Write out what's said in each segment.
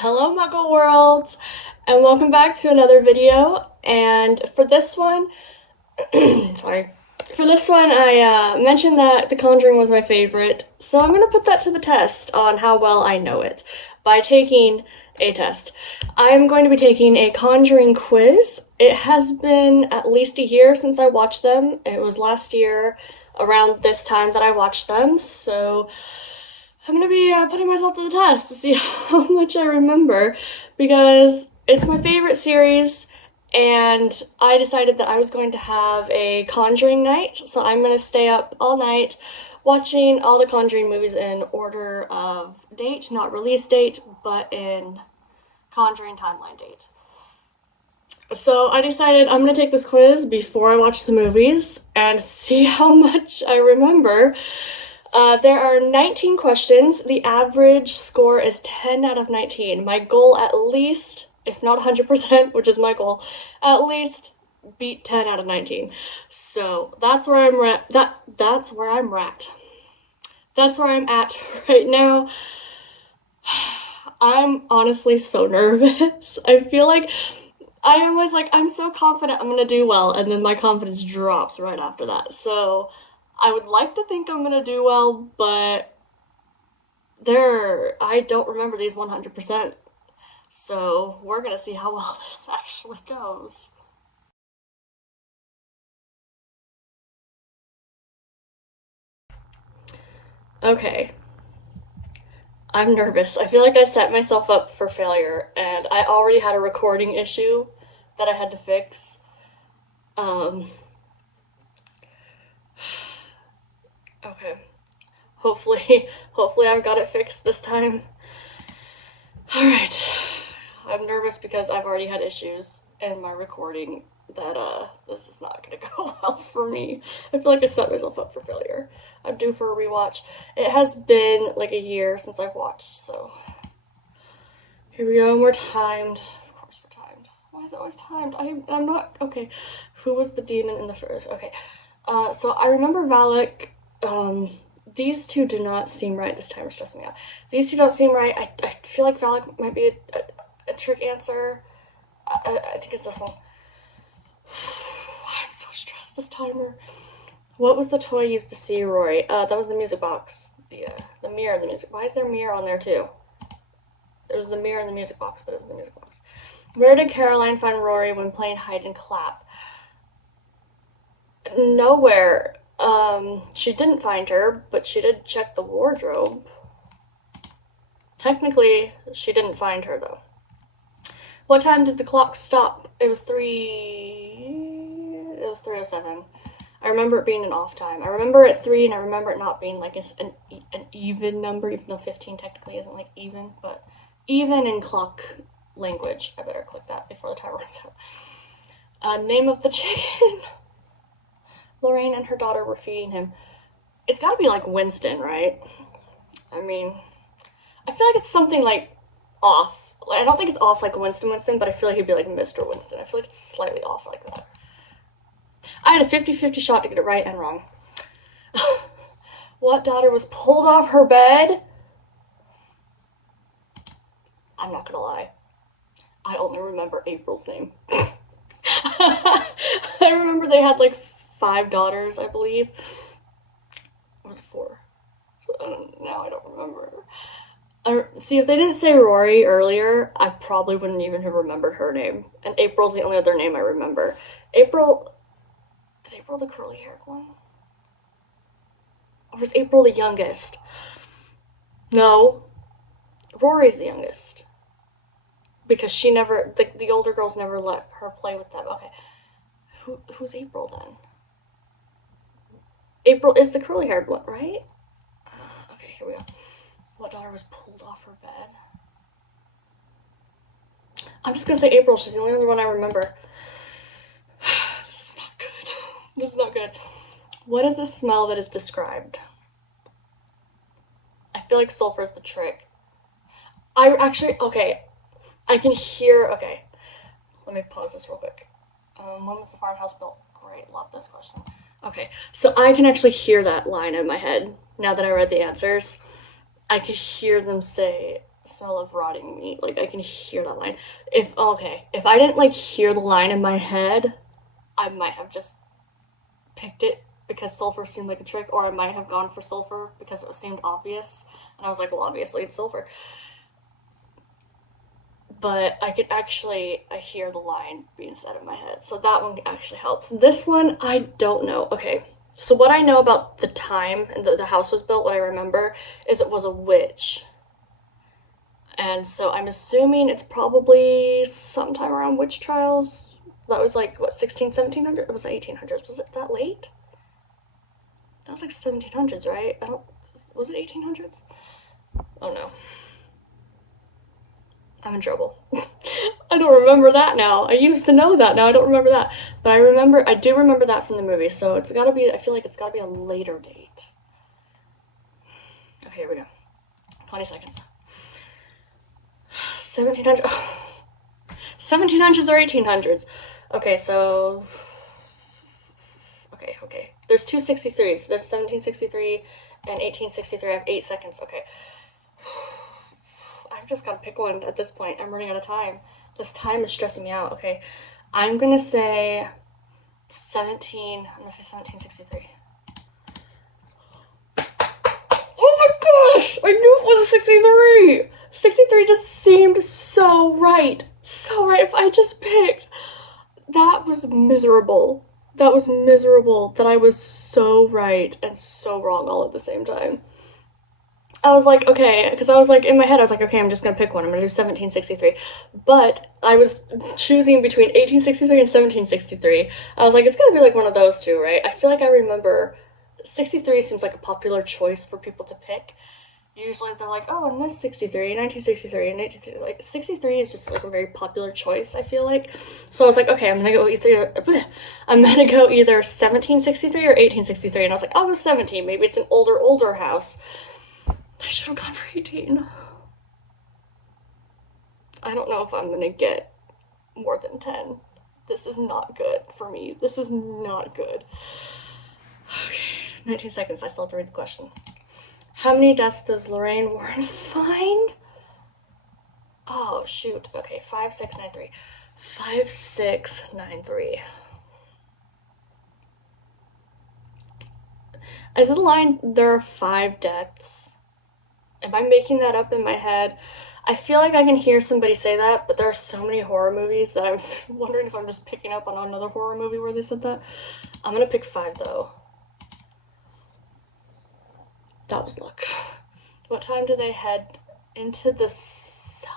Hello Muggle World, and welcome back to another video. And for this one, sorry, for this one I mentioned that The Conjuring was my favorite, so I'm gonna put that to the test on how well I know it by taking a test. I'm going to be taking a Conjuring Quiz. It has been at least a year since I watched them. It was last year around this time that I watched them, so I'm gonna be putting myself to the test to see how much I remember because it's my favorite series, and I decided that I was going to have a Conjuring night, so I'm gonna stay up all night watching all the Conjuring movies in order of date, not release date, but in Conjuring timeline date. So I decided I'm gonna take this quiz before I watch the movies and see how much I remember. There are 19 questions. The average score is 10 out of 19. My goal, at least, if not 100%, which is my goal, at least beat 10 out of 19. So that's where I'm at. That's where I'm at. That's where I'm at right now. I'm honestly so nervous. I feel like I am always like, I'm so confident I'm gonna do well, and then my confidence drops right after that. So I would like to think I'm gonna do well, but I don't remember these 100%. So we're gonna see how well this actually goes. Okay, I'm nervous. I feel like I set myself up for failure, and I already had a recording issue that I had to fix. Um, okay. Hopefully I've got it fixed this time. Alright. I'm nervous because I've already had issues in my recording that this is not gonna go well for me. I feel like I set myself up for failure. I'm due for a rewatch. It has been like a year since I've watched, so here we go. We're timed. Of course we're timed. Why is it always timed? I'm not okay. Who was the demon in the first? Okay. So I remember Valak. These two do not seem right. This timer's stressing me out. These two don't seem right. I feel like Valak might be a trick answer. I think it's this one. I'm so stressed. This timer. What was the toy used to see Rory? That was the music box. The mirror in the music. Why is there a mirror on there too? There was the mirror in the music box, but it was the music box. Where did Caroline find Rory when playing hide and clap? Nowhere. She didn't find her, but she did check the wardrobe. Technically, she didn't find her, though. What time did the clock stop? It was 3:07. I remember it being an off time. I remember at 3, and I remember it not being like an even number, even though 15 technically isn't like even, but even in clock language. I better click that before the timer runs out. Name of the chicken. Lorraine and her daughter were feeding him. It's gotta be like Winston, right? I mean, I feel like it's something like off. I don't think it's off like Winston, but I feel like it'd be like Mr. Winston. I feel like it's slightly off like that. I had a 50-50 shot to get it right and wrong. What daughter was pulled off her bed? I'm not gonna lie. I only remember April's name. I remember they had like 5 daughters, I believe. Or was it 4? So, now I don't remember. See, if they didn't say Rory earlier, I probably wouldn't even have remembered her name. And April's the only other name I remember. Is April the curly-haired one? Or is April the youngest? No. Rory's the youngest. Because she never, the older girls never let her play with them. Okay. Who's April then? April is the curly-haired one, right? Okay, here we go. What daughter was pulled off her bed? I'm just gonna say April. She's the only other one I remember. This is not good. This is not good. What is the smell that is described? I feel like sulfur is the trick. Okay. I can hear, okay. Let me pause this real quick. When was the farmhouse built? Great, love this question. Okay, so I can actually hear that line in my head now that I read the answers. I could hear them say smell of rotting meat. Like, I can hear that line. If I didn't, like, hear the line in my head, I might have just picked it because sulfur seemed like a trick, or I might have gone for sulfur because it seemed obvious, and I was like, well, obviously it's sulfur. But I hear the line being said in my head, so that one actually helps. This one, I don't know. Okay, so what I know about the time and the house was built, what I remember, is it was a witch. And so I'm assuming it's probably sometime around witch trials. That was like, what, 1700? Or was it 1800s? Was it that late? That was like 1700s, right? Was it 1800s? Oh no. I'm in trouble. I don't remember that now. I used to know that, now I don't remember that. But I do remember that from the movie, so it's gotta be, I feel like it's gotta be a later date. Okay, here we go. 20 seconds. 1700. 1700s or 1800s. Okay, so. Okay. There's two 63s. There's 1763 and 1863. I have 8 seconds. Okay. I've just got to pick one at this point. I'm running out of time. This time is stressing me out. Okay. I'm going to say 1763. Oh my gosh! I knew it was a 63! 63 just seemed so right. So right. If I just picked. That was miserable. That was miserable that I was so right and so wrong all at the same time. I was like, okay, because I was like, in my head, I was like, okay, I'm just going to pick one. I'm going to do 1763. But I was choosing between 1863 and 1763. I was like, it's going to be like one of those two, right? I feel like I remember 63 seems like a popular choice for people to pick. Usually they're like, oh, and this 63, 1963, and 1863. Like, 63 is just like a very popular choice, I feel like. So I was like, okay, I'm gonna go either 1763 or 1863. And I was like, I'll go 17. Maybe it's an older house. I should have gone for 18. I don't know if I'm gonna get more than 10. This is not good for me. This is not good. Okay, 19 seconds. I still have to read the question. How many deaths does Lorraine Warren find? Oh, shoot. Okay, 5693. 5693. Is it a line, there are 5 deaths? Am I making that up in my head? I feel like I can hear somebody say that, but there are so many horror movies that I'm wondering if I'm just picking up on another horror movie where they said that. I'm gonna pick 5, though. That was luck. What time do they head into the cellar?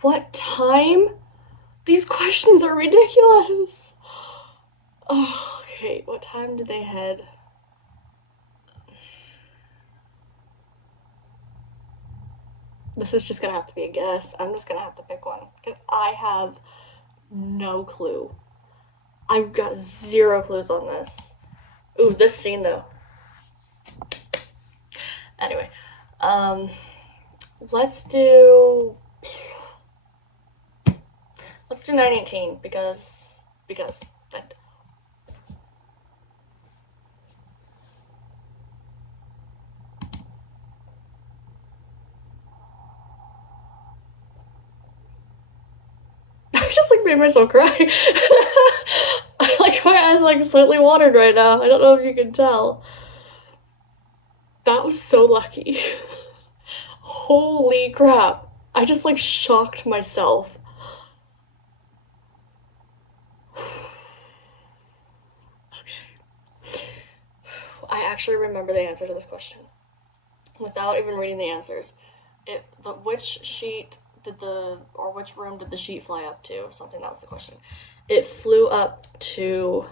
What time? These questions are ridiculous. Oh, okay. What time do they head? This is just gonna have to be a guess. I'm just gonna have to pick one. Because I have no clue. I've got 0 clues on this. Ooh, this scene though. Anyway, let's do 918 because that. I just like made myself cry. Like my eyes like slightly watered right now. I don't know if you can tell. That was so lucky. Holy crap. I just like shocked myself. Okay. I actually remember the answer to this question without even reading the answers. Which room did the sheet fly up to? Or something, that was the question. It flew up to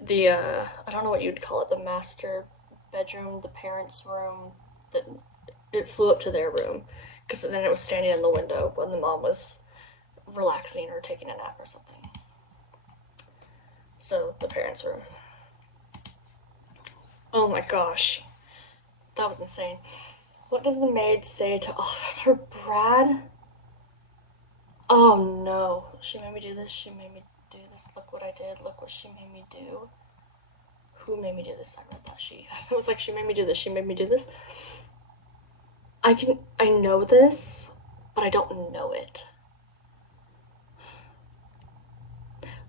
the, I don't know what you'd call it, the master bedroom, the parents' room. It flew up to their room because then it was standing in the window when the mom was relaxing or taking a nap or something. So, the parents' room. Oh my gosh. That was insane. What does the maid say to Officer Brad? Oh no. She made me do this. She made me do this. Look what I did. Look what she made me do. Who made me do this? I read that. It was like, she made me do this. She made me do this. I know this, but I don't know it.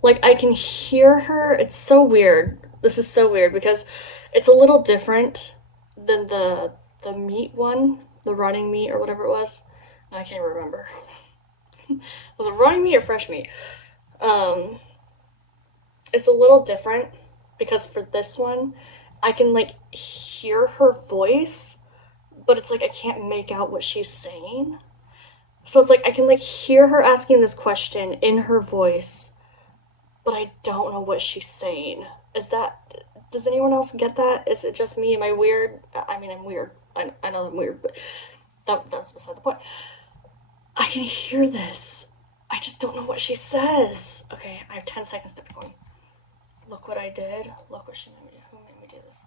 Like, I can hear her. It's so weird. This is so weird because it's a little different than the meat one, the running meat or whatever it was. I can't remember. Was it running meat or fresh meat? It's a little different because for this one, I can like hear her voice, but it's like I can't make out what she's saying. So it's like I can like hear her asking this question in her voice, but I don't know what she's saying. Does anyone else get that? Is it just me? Am I weird? I mean, I'm weird. I know I'm weird, but that's beside the point. I can hear this. I just don't know what she says. Okay, I have 10 seconds to be going. Look what I did. Look what she made me do. Who made me do this?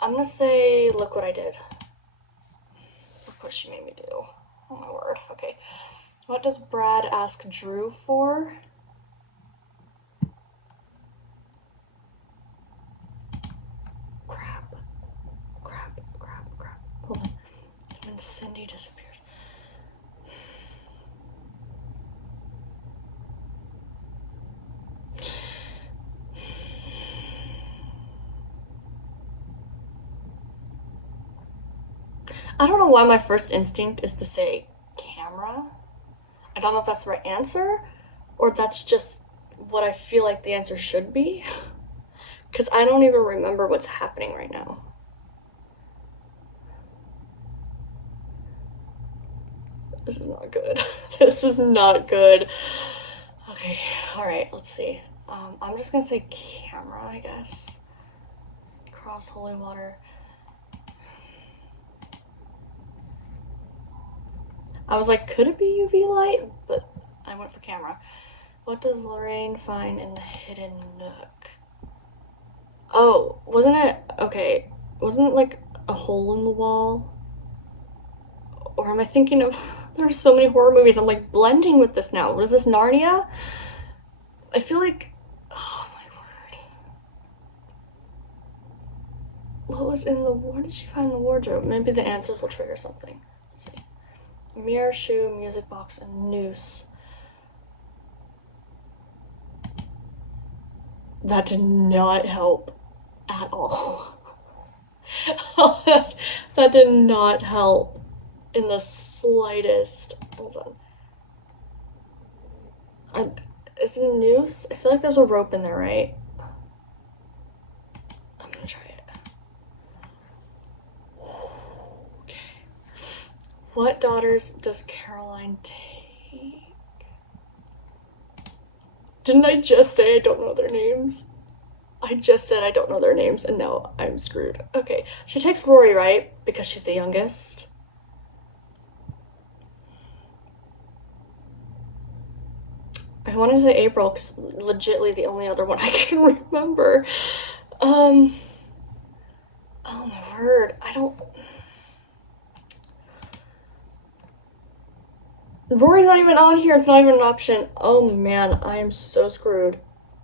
I'm gonna say, look what I did. Look what she made me do. Oh my word. Okay. What does Brad ask Drew for? Crap. Hold on. When Cindy disappears. I don't know why my first instinct is to say camera. I don't know if that's the right answer or that's just what I feel like the answer should be. Because I don't even remember what's happening right now. This is not good. This is not good. Okay, alright, let's see. I'm just gonna say camera, I guess. Cross holy water. I was like, could it be UV light? But I went for camera. What does Lorraine find in the hidden nook? Oh, wasn't it? Okay, wasn't it like a hole in the wall? Or am I thinking of... There are so many horror movies. I'm like blending with this now. What is this, Narnia? I feel like... Oh my word. What was in the... Where did she find the wardrobe? Maybe the answers will trigger something. Let's see. Mirror, shoe, music box, and noose. That did not help at all. That did not help in the slightest. Hold on. Is it a noose? I feel like there's a rope in there, right? I'm gonna try it. Okay. What daughters does Caroline take? Didn't I just say I don't know their names? I just said I don't know their names, and now I'm screwed. Okay, she takes Rory, right? Because she's the youngest. I wanted to say April, because legitly the only other one I can remember. Oh my word, I don't... Rory's not even on here, it's not even an option. Oh man, I am so screwed.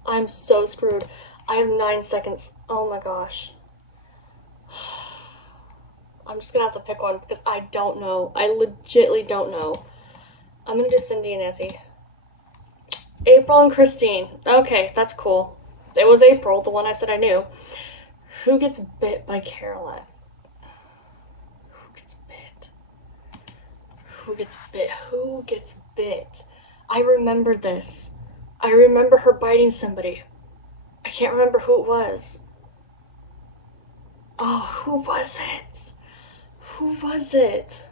I'm so screwed. I have 9 seconds. Oh my gosh. I'm just gonna have to pick one because I don't know. I legitly don't know. I'm gonna do Cindy and Nancy. April and Christine. Okay, that's cool. It was April, the one I said I knew. Who gets bit by Caroline? Who gets bit? Who gets bit? Who gets bit? I remember this. I remember her biting somebody. I can't remember who it was. Oh, who was it? Who was it?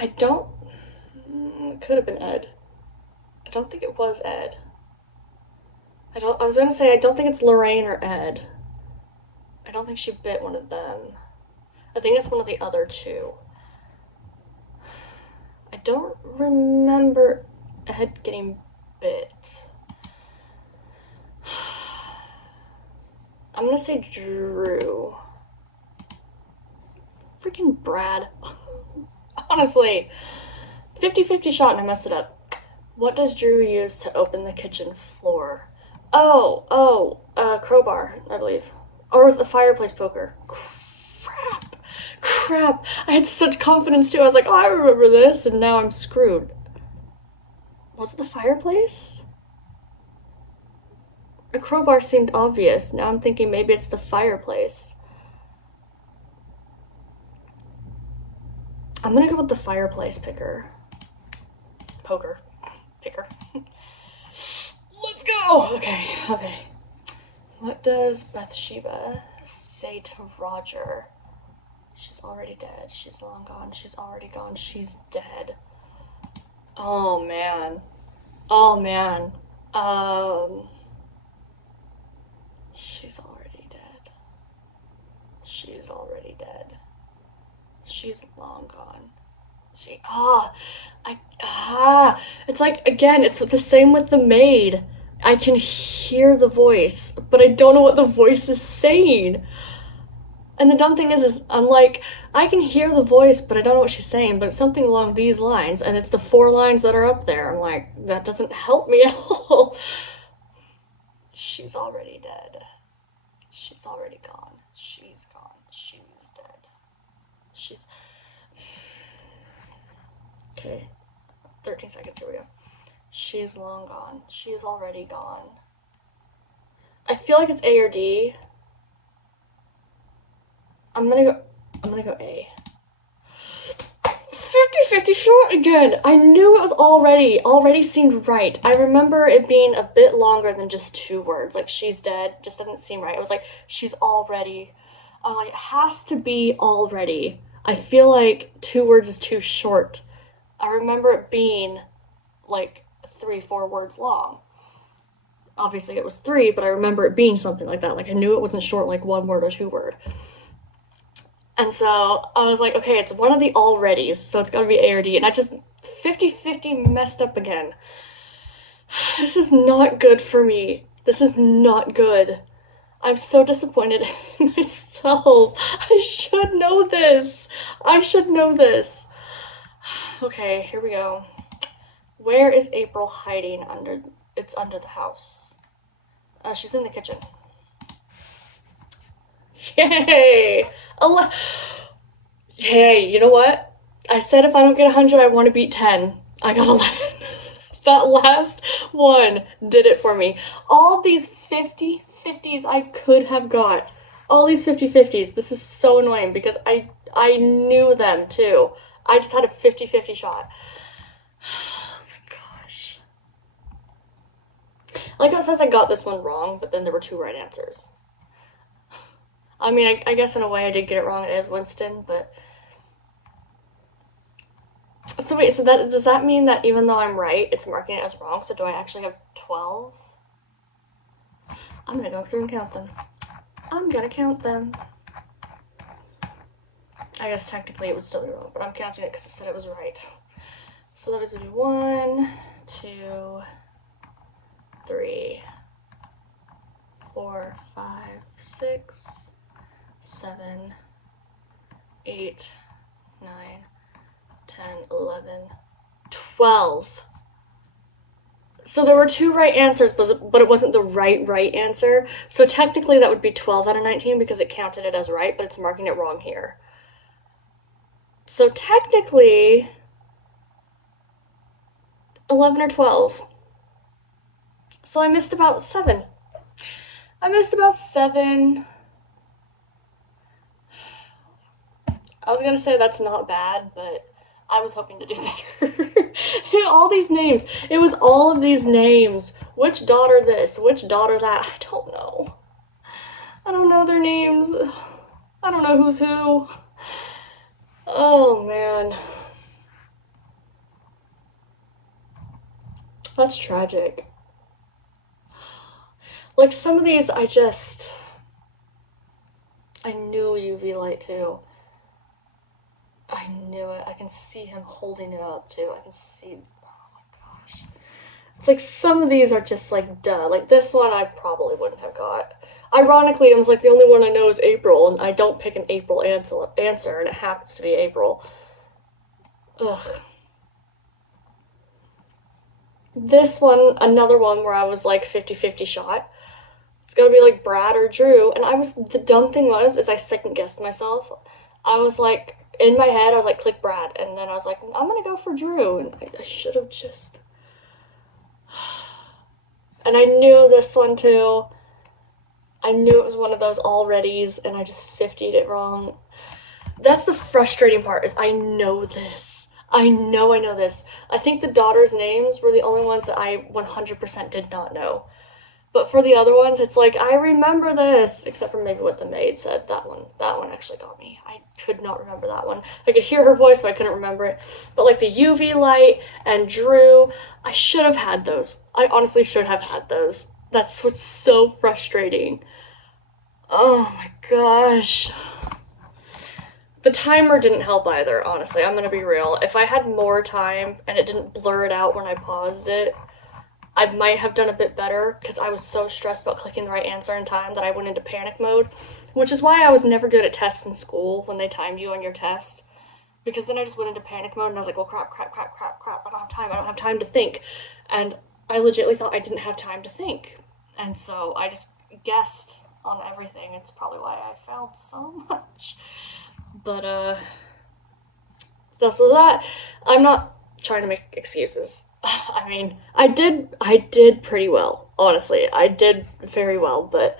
I don't... It could have been Ed. I don't think it was Ed. I was gonna say, I don't think it's Lorraine or Ed. I don't think she bit one of them. I think it's one of the other two. I don't remember Ed getting bit. I'm gonna say Drew. Freaking Brad. Honestly. 50-50 shot and I messed it up. What does Drew use to open the kitchen floor? Crowbar, I believe. Or was it the fireplace poker? Crap. I had such confidence too. I was like, oh, I remember this, and now I'm screwed. Was it the fireplace? A crowbar seemed obvious. Now I'm thinking maybe it's the fireplace. I'm gonna go with the fireplace picker. Poker. Picker. Let's go! Okay. What does Bathsheba say to Roger? She's already dead. She's long gone. She's already gone. She's dead. Oh, man. She's already dead. She's already dead. She's long gone. It's like, again, it's the same with the maid. I can hear the voice, but I don't know what the voice is saying. And the dumb thing is I'm like, I can hear the voice, but I don't know what she's saying, but it's something along these lines, and it's the 4 lines that are up there. I'm like, that doesn't help me at all. She's already dead. She's already gone. She's gone. She's dead. Okay. 13 seconds, here we go. She's long gone. She's already gone. I feel like it's A or D. I'm gonna go A. 50-50 short again. I knew it was already seemed right. I remember it being a bit longer than just 2 words. Like, she's dead just doesn't seem right. It was like, she's already. I'm like, it has to be already. I feel like 2 words is too short. I remember it being like 3-4 words long. Obviously it was 3, but I remember it being something like that. Like, I knew it wasn't short, like 1 word or 2 word. And so I was like, okay, it's one of the alreadies, so it's gotta be A or D. And I just 50-50 messed up again. This is not good for me. This is not good. I'm so disappointed in myself. I should know this. Okay, here we go. Where is April hiding under? It's under the house. She's in the kitchen. Yay! Hey, you know what? I said if I don't get 100, I want to beat 10. I got 11. That last one did it for me. All these 50-50s I could have got. All these 50-50s. This is so annoying because I knew them too. I just had a 50-50 shot. Oh my gosh. Like how it says I got this one wrong, but then there were 2 right answers. I mean, I guess in a way I did get it wrong. It is Winston, but... So wait, so does that mean that even though I'm right, it's marking it as wrong? So do I actually have 12? I'm gonna go through and count them. I'm gonna count them. I guess technically it would still be wrong, but I'm counting it because it said it was right. So that was 1, 2, 3, 4, 5, 6, 7, 8, 9, 10, 11, 12. So there were 2 right answers, but it wasn't the right answer. So technically that would be 12 out of 19 because it counted it as right, but it's marking it wrong here. So technically 11 or 12. So I missed about 7. I was gonna say that's not bad, but I was hoping to do better. All these names. It was all of these names. Which daughter this? Which daughter that? I don't know. I don't know their names. I don't know who's who. Oh, man. That's tragic. Like, some of these I knew UV light too. I knew it. I can see him holding it up too. I can see, oh my gosh. It's like some of these are just like, duh. Like this one I probably wouldn't have got. Ironically, I was like, the only one I know is April, and I don't pick an April answer, and it happens to be April. Ugh. This one, another one where I was like 50-50 shot. It's gotta be like Brad or Drew. And the dumb thing is I second guessed myself. I was like, in my head, I was like, click Brad. And then I was like, I'm gonna go for Drew. And I should have just. And I knew this one too. I knew it was one of those alreadys, and I just 50'd it wrong. That's the frustrating part, is I know this. I know this. I think the daughters' names were the only ones that I 100% did not know. But for the other ones, it's like, I remember this, except for maybe what the maid said. That one actually got me. I could not remember that one. I could hear her voice, but I couldn't remember it. But like the UV light and Drew, I should have had those. I honestly should have had those. That's what's so frustrating. Oh my gosh. The timer didn't help either, honestly. I'm gonna be real. If I had more time and it didn't blur it out when I paused it, I might have done a bit better, because I was so stressed about clicking the right answer in time that I went into panic mode, which is why I was never good at tests in school when they timed you on your test, because then I just went into panic mode and I was like, well, crap, I don't have time to think, and I legitimately thought I didn't have time to think, and so I just guessed on everything. It's probably why I failed so much, but, so that, I'm not trying to make excuses. I mean, I did pretty well, honestly. I did very well, but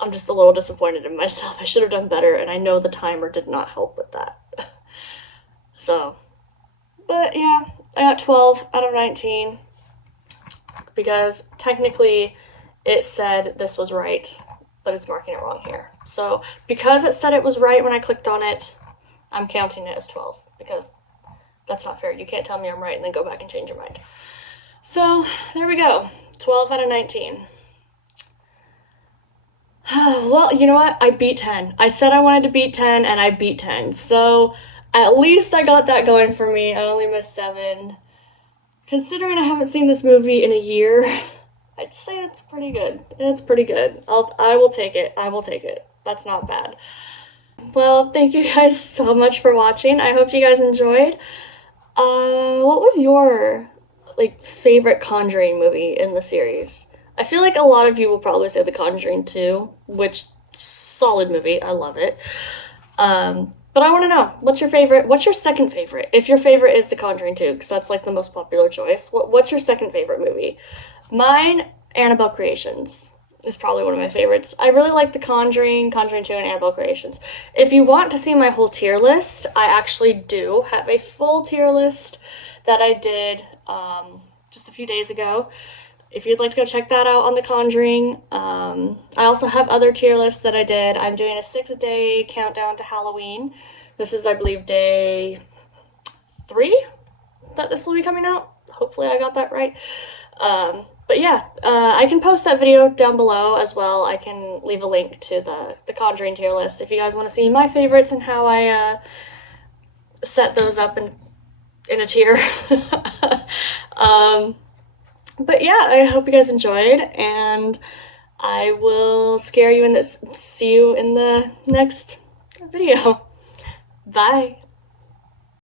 I'm just a little disappointed in myself. I should have done better, and I know the timer did not help with that. So, but yeah, I got 12 out of 19, because technically it said this was right, but it's marking it wrong here. So, because it said it was right when I clicked on it, I'm counting it as 12, because that's not fair. You can't tell me I'm right and then go back and change your mind. So, there we go. 12 out of 19. Well, you know what? I beat 10. I said I wanted to beat 10, and I beat 10. So, at least I got that going for me. I only missed 7. Considering I haven't seen this movie in a year, I'd say it's pretty good. It's pretty good. I will take it. I will take it. That's not bad. Well, thank you guys so much for watching. I hope you guys enjoyed. What was your, favorite Conjuring movie in the series? I feel like a lot of you will probably say The Conjuring 2, which, solid movie, I love it. But I want to know, what's your favorite? What's your second favorite? If your favorite is The Conjuring 2, because that's, the most popular choice, what's your second favorite movie? Mine, Annabelle Creations is probably one of my favorites. I really like The Conjuring, Conjuring 2, and Annabelle Creations. If you want to see my whole tier list, I actually do have a full tier list that I did just a few days ago. If you'd like to go check that out on The Conjuring. I also have other tier lists that I did. I'm doing a 6-day countdown to Halloween. This is, I believe, day 3 that this will be coming out. Hopefully I got that right. But yeah, I can post that video down below as well. I can leave a link to the Conjuring tier list if you guys want to see my favorites and how I set those up in a tier. But yeah, I hope you guys enjoyed, and I will see you in the next video. Bye!